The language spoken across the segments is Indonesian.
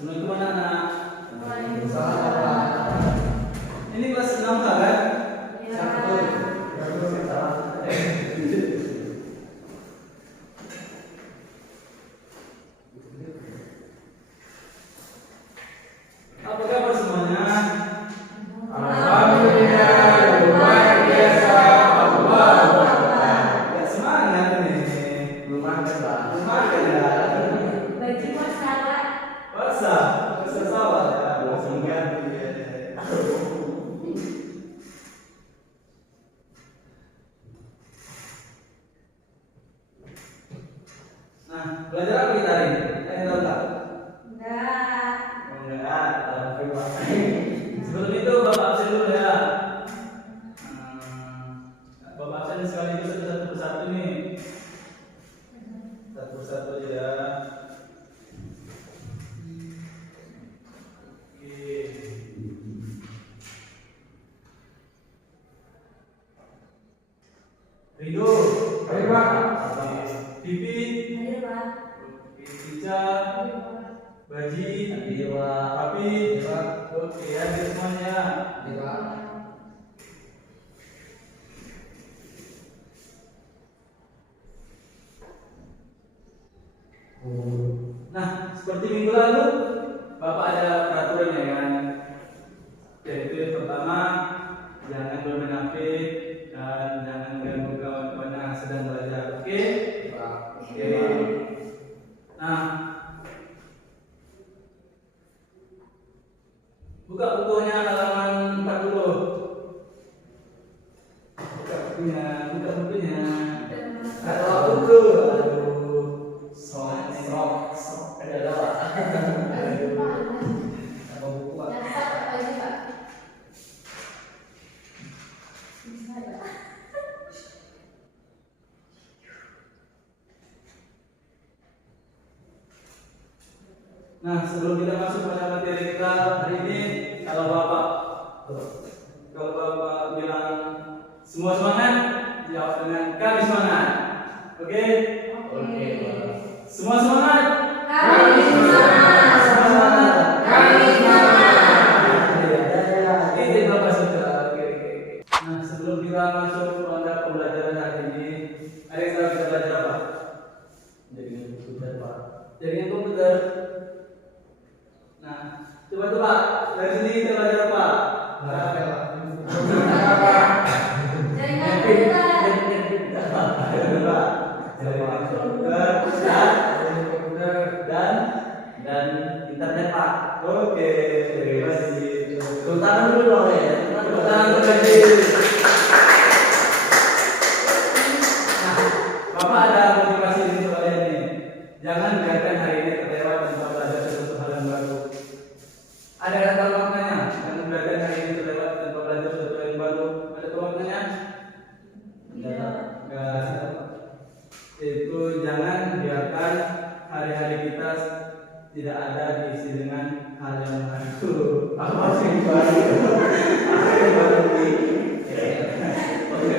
Assalamualaikum anak-anak. Waalaikumsalam. Ini kelas 6 kan? Ya. Apa kabar semuanya? Alhamdulillah, luar biasa. Ya semangat nih. Belum ada, Pak. Belum makan ya? Baju masalah. Puasa sawah ya. Langsung ganti. Nah, belajar apa kita hari ini? Kalian tahu nggak? Enggak. Oh, enggak. Sebelum itu Bapak absen dulu ya. Bapak absen sekaligus satu persatu nih. Satu persatu aja ya. Oke. Ridho. Baik, Pak. Pipi. Hadir, Pak. Ica. Baji. Hadir, Pak. Papi. Hadir, Pak. Oke, hadir semuanya. Hadir, Pak. Nah, seperti minggu lalu, Bapak ada peraturannya kan? Yaitu yang pertama, jangan bermenafik dan jangan mengganggu kawan-kawan yang sedang belajar. Oke? Pak. Oke. Nah, buka bukunya halaman 40. Buka bukunya, buka bukunya. Atau buku. Aduh, sok. Ada Pak. Aduh. Apa buku, Pak? Nah, sebelum kita masuk pada materi kita hari ini, kalau Bapak bilang semua semangat, jawab dengan kami semangat. Oke? Oke, Pak. Semua semangat. Kami semangat. Semua semangat. Kami semangat. Itu Bapak sudah. Oke. Nah, sebelum kita masuk pada pembelajaran hari ini, ada yang tahu kita belajar apa? Jaringan komputer, Pak. Jaringan komputer. Nah, coba Pak, dari sini kita belajar apa? Jaringan komputer. Dan internet Pak. Oke, terima kasih. Tepuk tangan dulu dong ya. Tepuk tangan terima kasih. Nah, Bapak ada motivasi untuk kalian nih. Jangan biarkan hari ini terlewat tanpa belajar sesuatu hal yang baru. Ada kata maknanya. Jangan biarkan hari ini terlewat tanpa belajar sesuatu hal yang baru. Ada maknanya? Enggak. Itu jangan biarkan hari-hari kita tidak ada diisi dengan hal yang baru. Apa sih yang baru? Apa yang baru nih? Oke.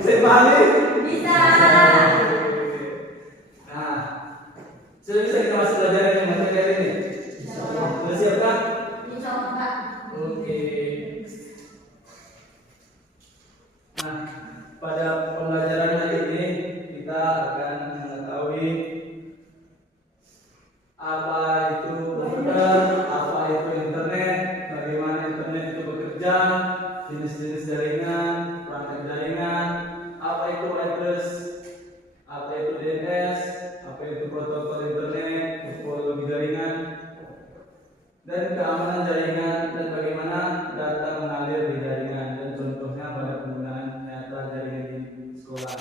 Bisa dipahami? Bisa. Nah, sudah bisa kita masuk belajar yang materi hari ini. Sudah siap kan? Insya Allah, Pak. Oke. Nah, pada pembelajaran hari ini kita akan mengetahui apa itu komputer, apa itu internet, bagaimana internet itu bekerja, jenis-jenis jaringan, perangkat jaringan, apa itu address, apa itu DNS, apa itu protokol internet, topologi jaringan, dan keamanan jaringan, dan bagaimana data mengalir di jaringan, dan contohnya pada penggunaan nyata jaringan di sekolah.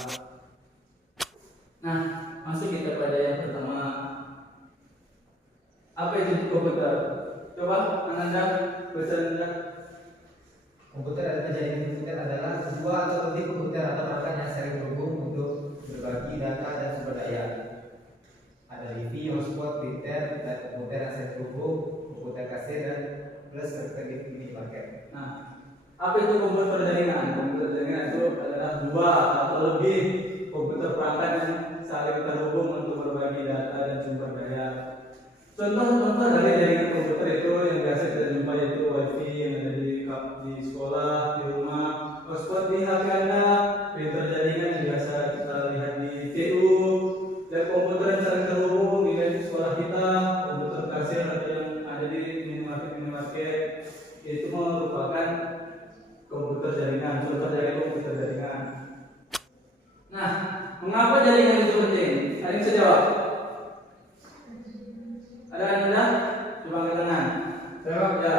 Nah, masuk kita pada yang pertama. Apa itu komputer? Coba Anda baca Anda. Komputer adalah jaringan komputer adalah sebuah atau lebih komputer atau perangkat yang saling terhubung untuk berbagi data dan sumber daya. Ada wifi, hotspot, printer, dan komputer yang saling terhubung, komputer kasir dan plus serta ini paket. Nah, apa itu komputer jaringan? Komputer jaringan itu adalah dua atau lebih komputer perangkat yang saling terhubung untuk berbagi data dan sumber daya. Contoh-contoh dari jaringan komputer itu yang biasa kita jumpai itu wifi yang ada di sekolah, di rumah, hotspot di HP Anda, printer jaringan yang biasa kita lihat di TU, dan komputer yang sering terhubung di sekolah kita, komputer kasir atau yang ada di minimarket, itu merupakan komputer jaringan, contoh dari komputer jaringan. Nah, mengapa jaringan itu penting? Ada yang bisa jawab? Ada Anda? Coba angkat tangan. Jawab. Ya.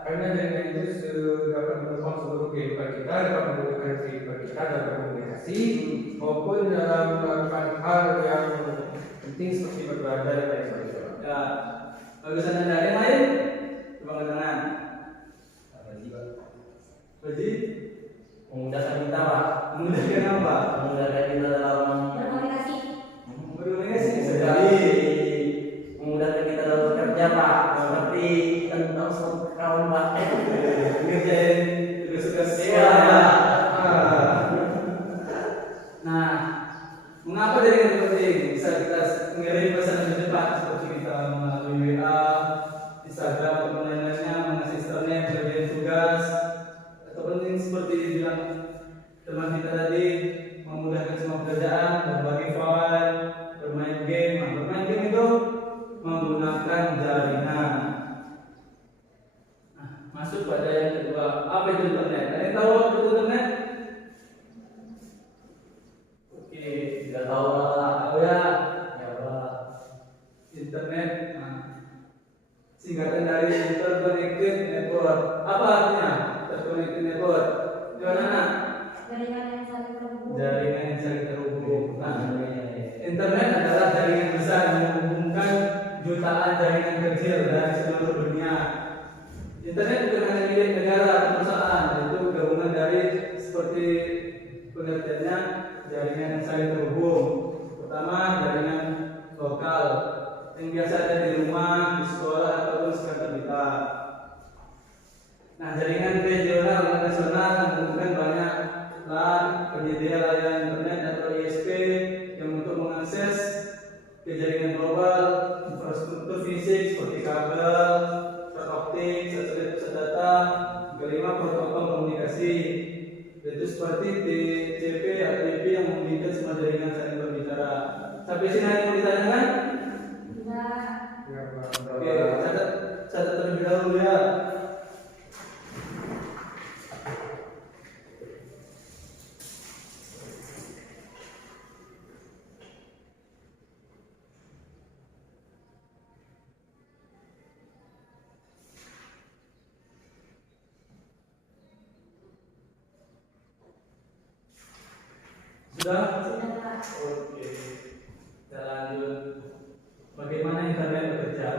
Karena jaringan itu dapat menopang seluruh kehidupan kita, dapat memudahkan kehidupan kita dalam berkomunikasi maupun dalam melakukan hal yang penting seperti beribadah dan lain sebagainya. Ya. Bagusan Anda ada yang lain? Coba angkat tangan. Baji? Memudahkan kita, Pak. Memudahkan apa? Memudahkan kita dalam Berkomunikasi. Berkomunikasi bisa memudahkan jadi. memudahkan kita dalam bekerja, Pak. Seperti tentang suatu kawan, Pak. Ngerjain tugas-tugas Iya. sekolah ya. Nah, mengapa jaringan itu penting? Bisa kita mengirim pesan lebih cepat seperti kita melalui WA, Instagram atau lain-lainnya, mengasistennya kerjain tugas, atau penting seperti bilang teman kita tadi, memudahkan semua pekerjaan, berbagi file, bermain game. Nah, bermain game itu menggunakan jaringan. Nah, masuk pada yang kedua, apa itu internet? Ada yang tahu apa itu internet? Oke, Tidak tahu, Pak. tahu ya. Ya, Pak. Internet, nah, singkatan dari Interconnected Network. Apa artinya Interconnected Network? Gimana? Jaringan yang saling terhubung. Jaringan yang saling terhubung. Nah, Nah, internet adalah jaringan besar yang menghubungkan jutaan jaringan kecil dari seluruh dunia. Internet bukan hanya milik negara atau perusahaan, itu gabungan dari seperti pengertiannya jaringan yang saling terhubung. Pertama, jaringan lokal yang biasa ada di rumah, di sekolah ataupun sekitar kita. Nah, jaringan regional dan nasional menghubungkan banyak LAN, penyedia layanan internet atau ISP yang untuk mengakses ke jaringan global, infrastruktur fisik seperti kabel, fiber optik, satelit pusat data. Kelima, protokol komunikasi, yaitu seperti TCP atau IP yang memungkinkan semua jaringan saling berbicara. Sampai sini ada yang ditanyakan? Tidak. Ya, Pak. Oke, catat terlebih dahulu ya. Sudah? Sudah, Pak. Oke. Kita lanjut. Bagaimana internet bekerja?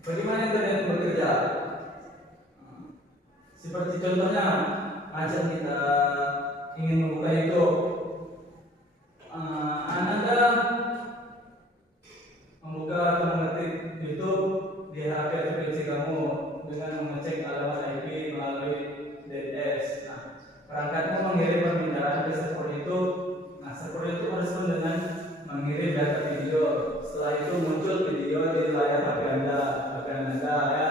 Bagaimana internet bekerja? Seperti contohnya, ajak kita ingin membuka YouTube. Anda membuka atau mengetik YouTube di HP atau PC kamu dengan mengecek alamat IP melalui DNS. Nah, perangkatmu mengirim permintaan ke server itu. Nah, server itu merespon dengan mengirim data video. Setelah itu muncul video di layar HP Anda ya.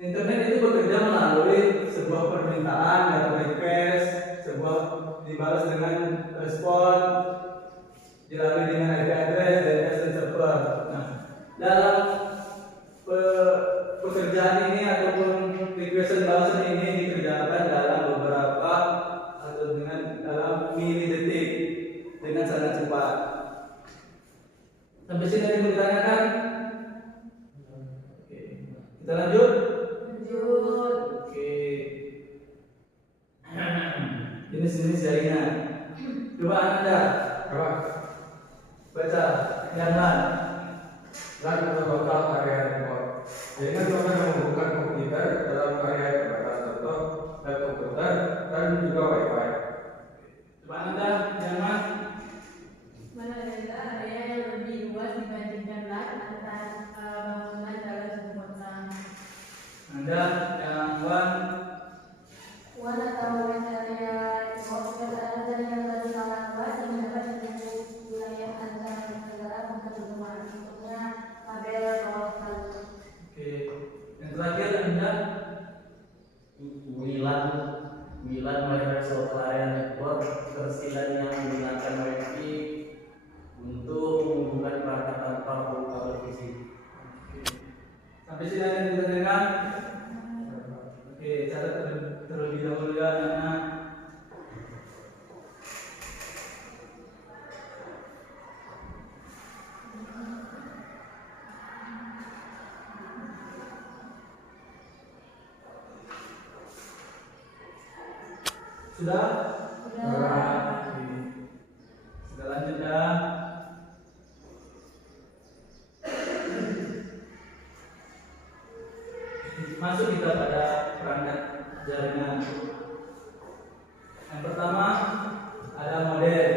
Internet itu bekerja melalui sebuah permintaan atau request, sebuah dibalas dengan respon, dilalui dengan IP address, DNS dan server. Nah, dalam pekerjaan ini ataupun request dan balasan ini dikerjakan dalam beberapa atau dalam milidetik dengan sangat cepat. Sampai sini ada yang ditanyakan? Oke, kita lanjut. Lanjut. Oke. Jenis-jenis jaringan. Coba Anda Apa? baca gambar. LAN atau lokal area network. Jaringan lokal yang menghubungkan komputer dalam area yang terbatas, contoh lab komputer dan juga WiFi. Coba Anda gambar. Mana ada area yang lebih luas dibandingkan LAN antar bangunan dalam satu kota. Anda gambar wireless local area network tersilan yang menggunakan WiFi untuk menghubungkan perangkat tanpa kabel fisik. Sampai sini ada yang ditanyakan? Oke, catat terlebih dahulu ya anak-anak. Sudah? Sudah. Sudah lanjut ya. Masuk kita pada perangkat jaringan. Yang pertama ada modem.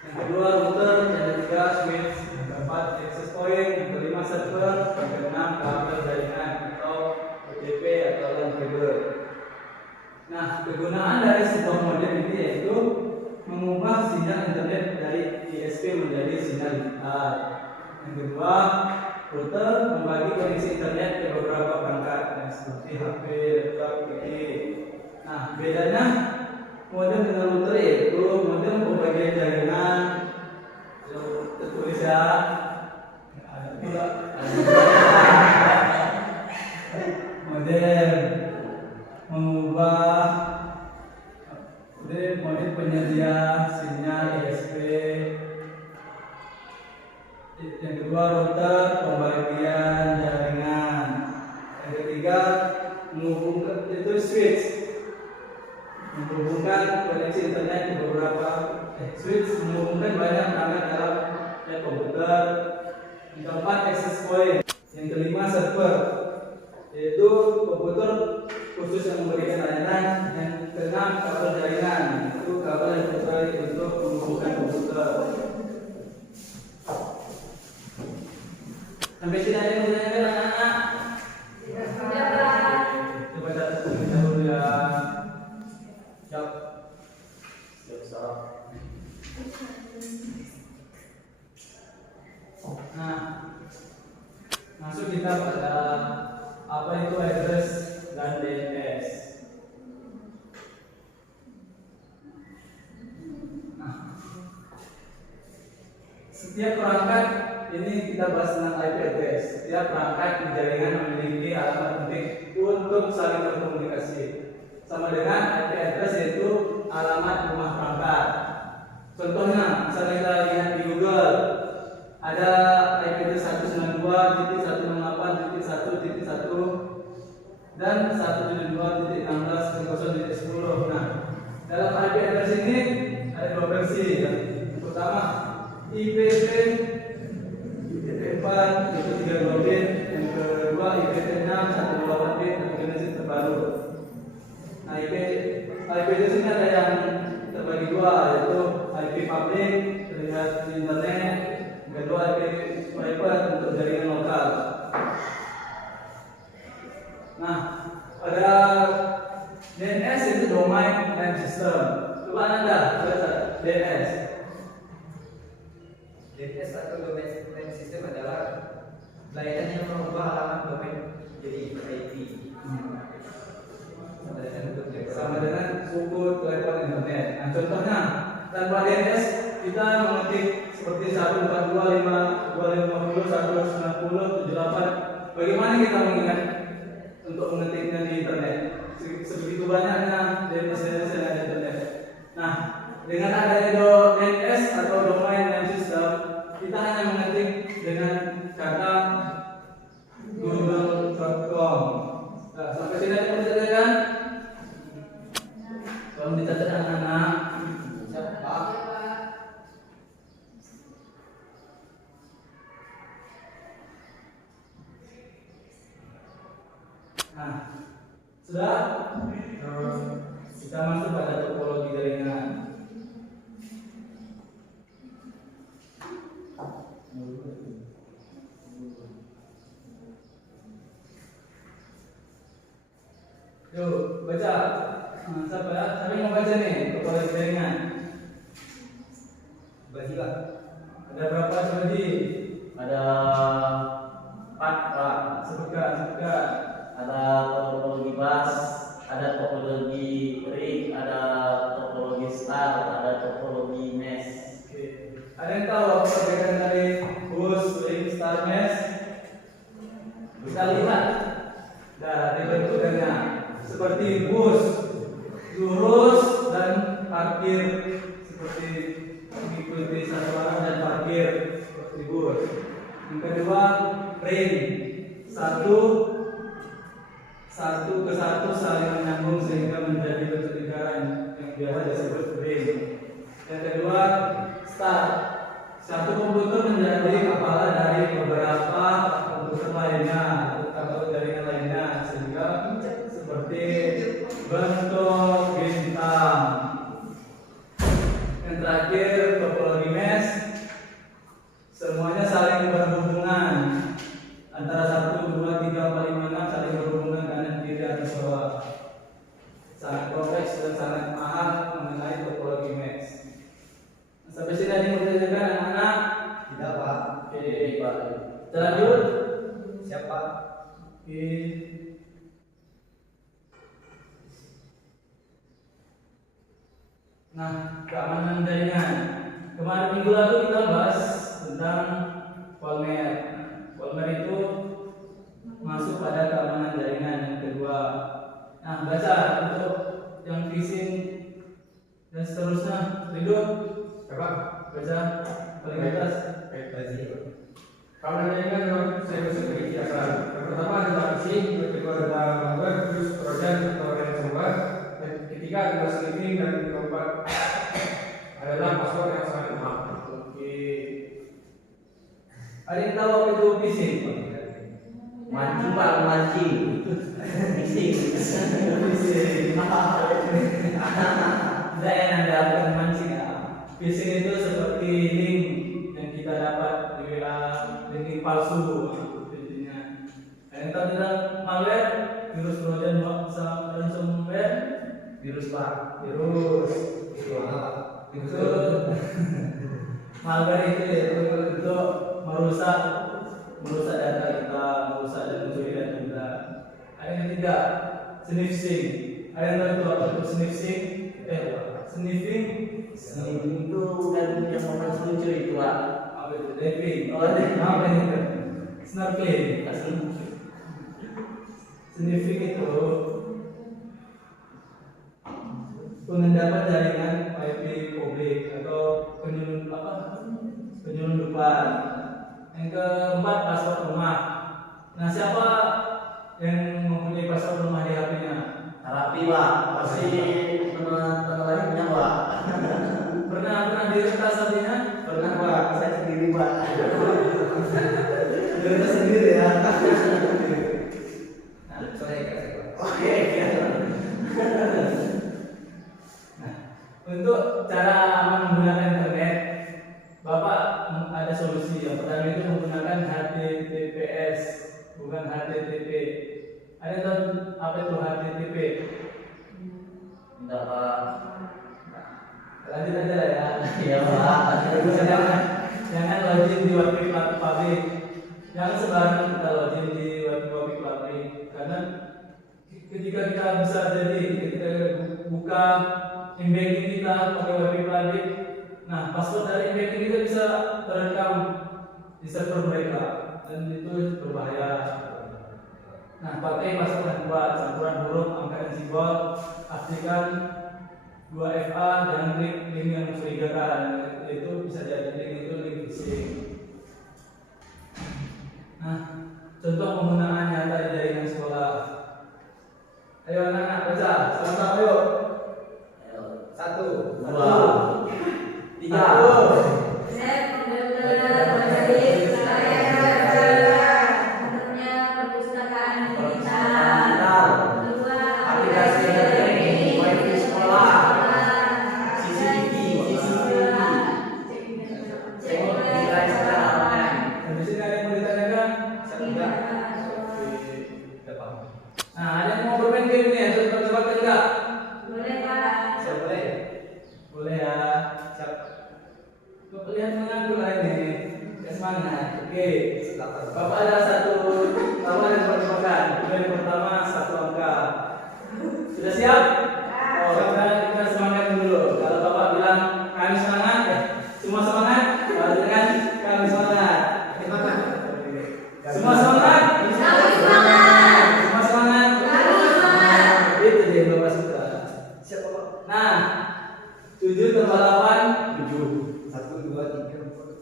Yang kedua router, yang ketiga switch, yang keempat access point, yang kelima server, yang keenam kabel jaringan atau OTP atau LAN cable. Nah, kegunaan dari sebuah modem ini yaitu mengubah sinyal internet dari ISP menjadi sinyal digital. Yang kedua, router membagi koneksi internet ke beberapa perangkat seperti HP, laptop, PC. Nah, bedanya modem dengan router yaitu modem pembagian jaringan tertulis ya. Ada pula modem mengubah modem penyedia sinyal ISP. Yang kedua router pembagian jaringan. Yang ketiga menghubungkan itu switch, menghubungkan koneksi internet ke beberapa switch, menghubungkan banyak perangkat dalam komputer. Yang keempat access point. Yang kelima server, yaitu komputer khusus yang memberikan layanan. Yang keenam kabel jaringan, itu kabel yang terbaik untuk menghubungkan komputer. Sampai sini ada yang menanyakan anak-anak? Coba catat terlebih dahulu ya. Siap. Siap. Nah, masuk kita pada apa itu address dan DNS. Nah, setiap perangkat ini kita bahas tentang IP address. Setiap perangkat di jaringan memiliki alamat penting untuk saling berkomunikasi. Sama dengan IP address yaitu alamat rumah perangkat. Contohnya, misalnya kita lihat di Google, ada IP address 192.168.1.1 dan 172.16.0.10. Nah, dalam IP address ini ada dua versi. Yang pertama IPv 4 itu 32 bit, yang kedua IPv 6 128 bit untuk generasi terbaru. Nah, IP address ini ada yang terbagi dua, yaitu IP public terlihat di internet, kedua IP private untuk jaringan lokal. Nah, pada DNS itu domain name system. Coba Anda baca DNS. DNS atau domain name system adalah layanan yang mengubah alamat domain jadi IP. Sama dengan buku telepon internet. Nah, contohnya tanpa DNS kita mengetik seperti 142.550.190.78. Bagaimana kita mengingat untuk mengetiknya di internet? Sebegitu banyaknya DNS yang ada di internet. Nah, dengan adanya DNS atau domain name system, kita hanya mengetik dengan kata google.com. Nah, sampai sini ada yang dicatatkan? Tolong dicatat anak-anak. Siapa? Nah, sudah? Kita masuk pada topologi jaringan. Yuk, baca. Siapa ya? Siapa yang mau baca nih topologi jaringan? Bajilah. Ada berapa Soji? Ada 4 Pak. Sebutkan. Ada topologi bus, Nah, dibentukannya seperti bus, lurus dan parkir, seperti mengikuti satu arah dan parkir seperti bus. Yang kedua, ring, satu ke satu saling menyambung sehingga menjadi bentuk lingkaran yang biasa disebut ring. Yang kedua, start. Satu komputer menjadi kepala dari beberapa komputer lainnya atau jaringan lainnya sehingga seperti bentuk bintang. Yang terakhir, topologi mesh, semuanya saling berhubungan antara 1, 2, 3, 4, 5, 6 saling berhubungan kanan kiri atas bawah. Sangat kompleks dan sangat mahal mengenai topologi mesh. Sampai sini tadi mau dijelaskan anak-anak? Tidak, Pak. Oke, Pak. Kita lanjut. Siapa? Oke. Nah, keamanan jaringan. Kemarin minggu lalu kita bahas tentang Walmer. Walmer itu masuk pada keamanan jaringan yang kedua. Nah, baca untuk yang phishing dan seterusnya. Rindu, Coba. baca paling atas. Kalau jaringan memang saya bisa beri kiasan. Yang pertama adalah phishing, yang kedua adalah malware, terus trojan atau ransomware, yang ketiga adalah sniffing, dan yang keempat adalah password yang sangat mahal. Oke. Ada yang tahu apa itu phishing? Mancing Pak, mancing. Phishing. Phishing. Tidak enak dapat mancing ya. Phishing itu seperti link yang kita dapat di WA, link palsu intinya. Ada yang tahu tentang malware, virus trojan, ransomware, Virus Pak. virus. Itu malware itu yaitu untuk merusak data kita, merusak dan mencuri data kita. Ada yang ketiga, sniffing. Ada yang tahu itu apa itu sniffing? Sniffing. Sniffing itu kan yang mau lucu itu Pak. Apa itu? Diving. Oh, diving. Apa itu? Snorkeling. Sniffing itu pengendapan jaringan WiFi publik atau penyelundupan. Yang keempat, password rumah. Nah, siapa yang mempunyai password rumah di HP-nya? Terapi Pak. Pasti teman-teman lain punya Pak. Pernah diretas artinya? Pernah Pak. Saya sendiri Pak. Diretas sendiri ya. Nah, soalnya kasih, Pak. Oke. Untuk cara aman menggunakan internet, Bapak ada solusi. Yang pertama itu menggunakan HTTPS, bukan HTTP. Ada yang tahu apa itu HTTP? Tidak Pak. Lanjut aja lah ya. Iya Pak. Jangan login di wifi pabrik. Jangan sembarangan kita login di wifi pabrik. Karena ketika kita bisa jadi ketika buka e-banking kita pakai wifi pabrik, nah password dari e-banking kita bisa terekam di server mereka dan itu berbahaya. Nah, pakai password yang kuat, campuran huruf, angka dan simbol. Pastikan 2FA, jangan klik link yang mencurigakan. Itu bisa jadi link phishing. Nah, contoh penggunaan nyata di jaringan sekolah. Ayo anak-anak baca, sama-sama yuk. 1, 2, 3. Set komputer berbasis layar contohnya perpustakaan digital. Kedua, Aplikasi daring, wifi sekolah, CCTV, cek sekuritaritas 7 tambah 8 7. 1, 2, 3, 4.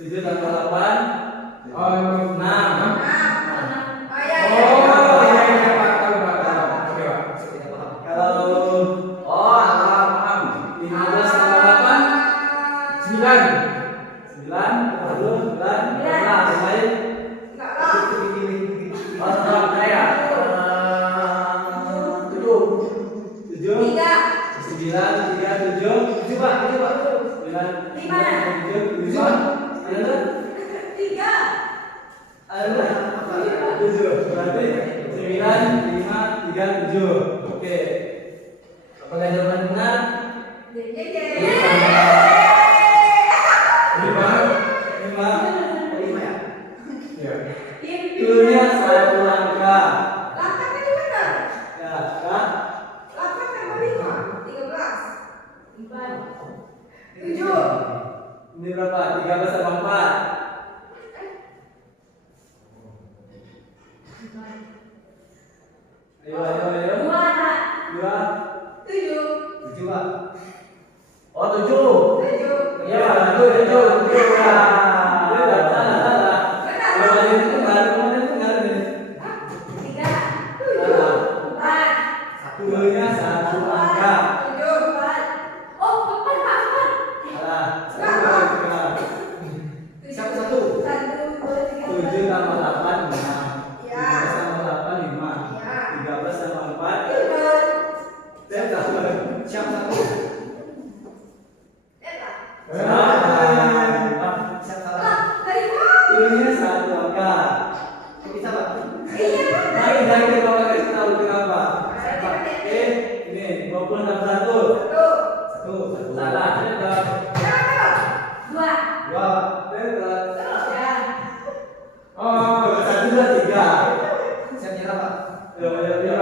7 tambah 8 Oh, 6. Oh ya. oh iya iya Pak, tahu Pak, tahu. Oke Pak. Tidak paham. Kalau Oh, paham. 15 tambah 8 9. 9 lalu 9 yang lain Enggak lah. Oh, sama saya. 7. 7 Tiga. 9 3 7 7 Pak, 7 Pak. 9 Lima. 7 5 ada Tiga. ada 7 berarti 9 5 3 7. Oke, apakah jawaban benar? Jeng jeng jeng. 5. 5. 5 ya? Iya. Cluenya 1 angka. Lapan tadi benar. Ya, kan? 8 tambah 5. 13. 4. 7. Ini berapa? 13 tambah 4. Ayo, ayo, ayo. 2. 7. 7 Pak. Oh, 7. 7. Iya, Ya, 7. 7 ya. Ini udah salah. Kalau ini benar, kemarin benar nih. 3. 7. 4. Cluenya 1 angka. 7. 4. Oh, 4 Pak. Salah. Siapa satu? 1, 2, 3. 7 tambah 8 5. Ya. 13 tambah 8 5. Ya. 13 tambah 4 Benar. dan tambah Siapa satu? Benar. salah. Siapa salah? Lah, dari mana? Cluenya 1 angka. Kok bisa Pak? Iya. Mari kita bawa kasih tahu kenapa. Siapa? Oke, ini 20 tambah 1. 1. 1. Salah. Tetap. 2. 2. Tetap. Ya. Oh, 1 2 3. Siap nyerah Pak. Ayo, ayo, ayo.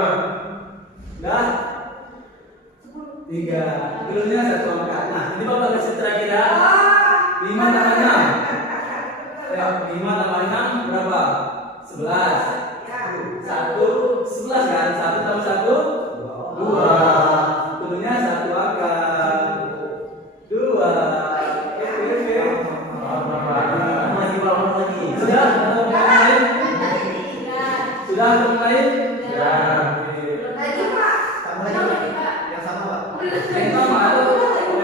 Dah. 3. Cluenya 1 angka. Nah, ini Bapak kasih terakhir ya. 5 tambah 6. 5 tambah 6 berapa? 11. 1 11 kan? 1 tambah 1 2. Cluenya 1 angka. 2. Oke. Lagi bawah lagi. Sudah? Atau yang lain? Sudah atau yang lain? ya. Oke. Lagi Pak. Tambah lagi Pak. Yang sama Pak. Yang sama atau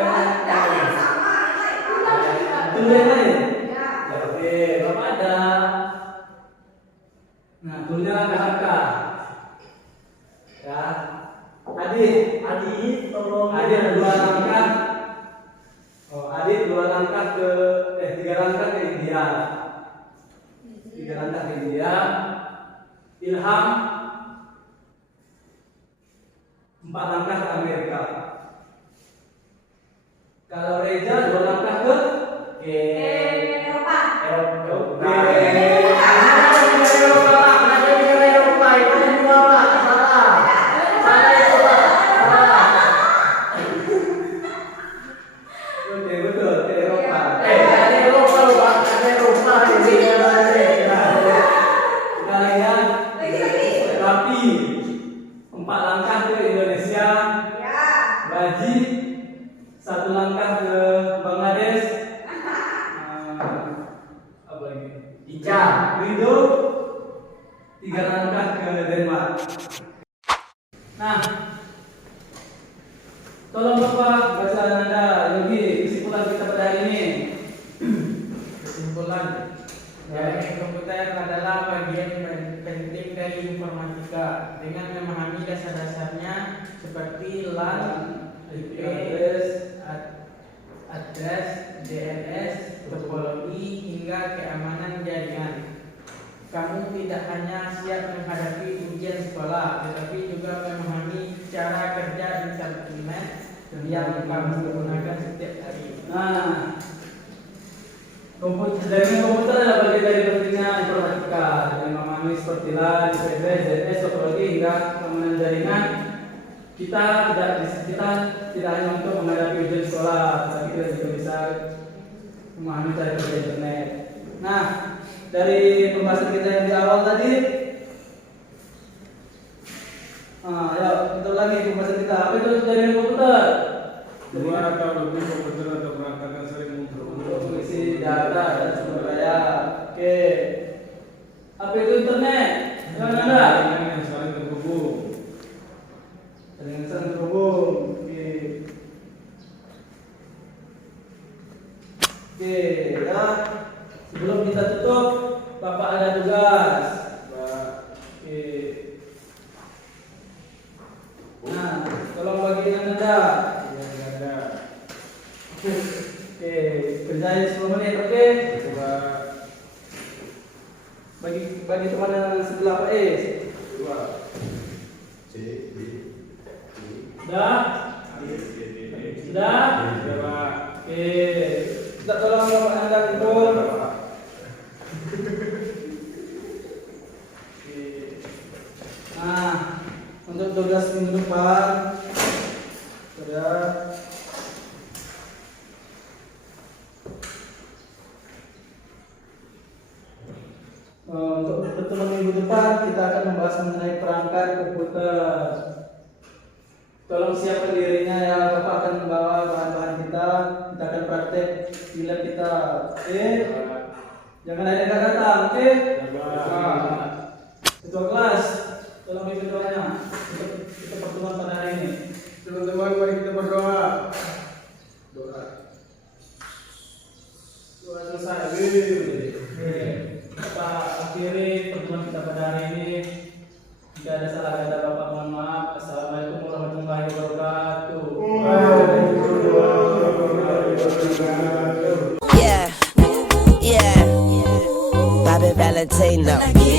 Yang sama. Dulu yang lain? Ya. Ya, oke, Bapak ada. Nah, dulunya angka-angka. Ya. Adit, Adit, tolong. Adit ada 2 langkah. Oh, Adit 2 langkah ke 3 langkah ke India. 3 langkah ke India. Ilham 4 langkah ke Amerika. Kalau Reza 2 langkah ke Eropa. Oke. Oke, betul ke Eropa. Sekalian Rapi 4 langkah ke Indonesia. Ya. Baji 1 langkah ke Bangladesh. Apa lagi? Ica. Rindu 3 langkah ke Denmark. Nah, tolong Bapak baca Anda Yogi kesimpulan kita pada hari ini. Kesimpulan, jaringan komputer adalah bagian penting dari informatika. Dengan memahami dasar-dasarnya seperti LAN, IP address, DNS, topologi hingga keamanan jaringan, kamu tidak hanya siap menghadapi ujian sekolah, tetapi juga memahami cara kerja internet yang kamu gunakan setiap hari. Nah, jaringan komputer adalah bagian dari pentingnya informatika dengan memahami seperti LAN, IP address, DNS, topologi hingga keamanan jaringan. Kita tidak hanya untuk menghadapi ujian sekolah, tapi kita juga bisa memahami cara kerja internet. Nah, dari pembahasan kita yang di awal tadi, ayo kita ulangi pembahasan kita. Apa itu jaringan komputer? Dua atau lebih komputer atau perangkat yang sering untuk menghubungi. mengisi data dan sumber daya. Oke. Apa itu internet? Silakan Anda. Jaringan yang saling terhubung. Jaringan saling terhubung. Oke. Oke, ya. Sebelum kita tutup, Bapak ada tugas. Oke. Nah, tolong bagiin Anda. Yang ada. Oke, kerjain 10 menit, oke? Coba Bagi teman yang sebelah Pak Is. dua. Sudah? Sudah? Coba. Oke. Kita tolong Bapak Anda kumpul. Oke. Nah, untuk tugas minggu depan, sudah. Untuk pertemuan minggu depan kita akan membahas mengenai perangkat komputer. Tolong siapkan dirinya ya, Bapak akan membawa bahan-bahan kita akan praktek di lab kita. Oke? Jangan ada yang nggak datang, oke? Nah, ketua kelas, tolong pimpin doanya untuk kita pertemuan pada hari ini. Teman-teman, mari kita berdoa. Doa. Doa selesai. Oke. Kita akhiri pertemuan kita pada hari ini. Jika ada salah kata Bapak mohon maaf. Assalamualaikum warahmatullahi wabarakatuh. Yeah, yeah. Bobby Valentino.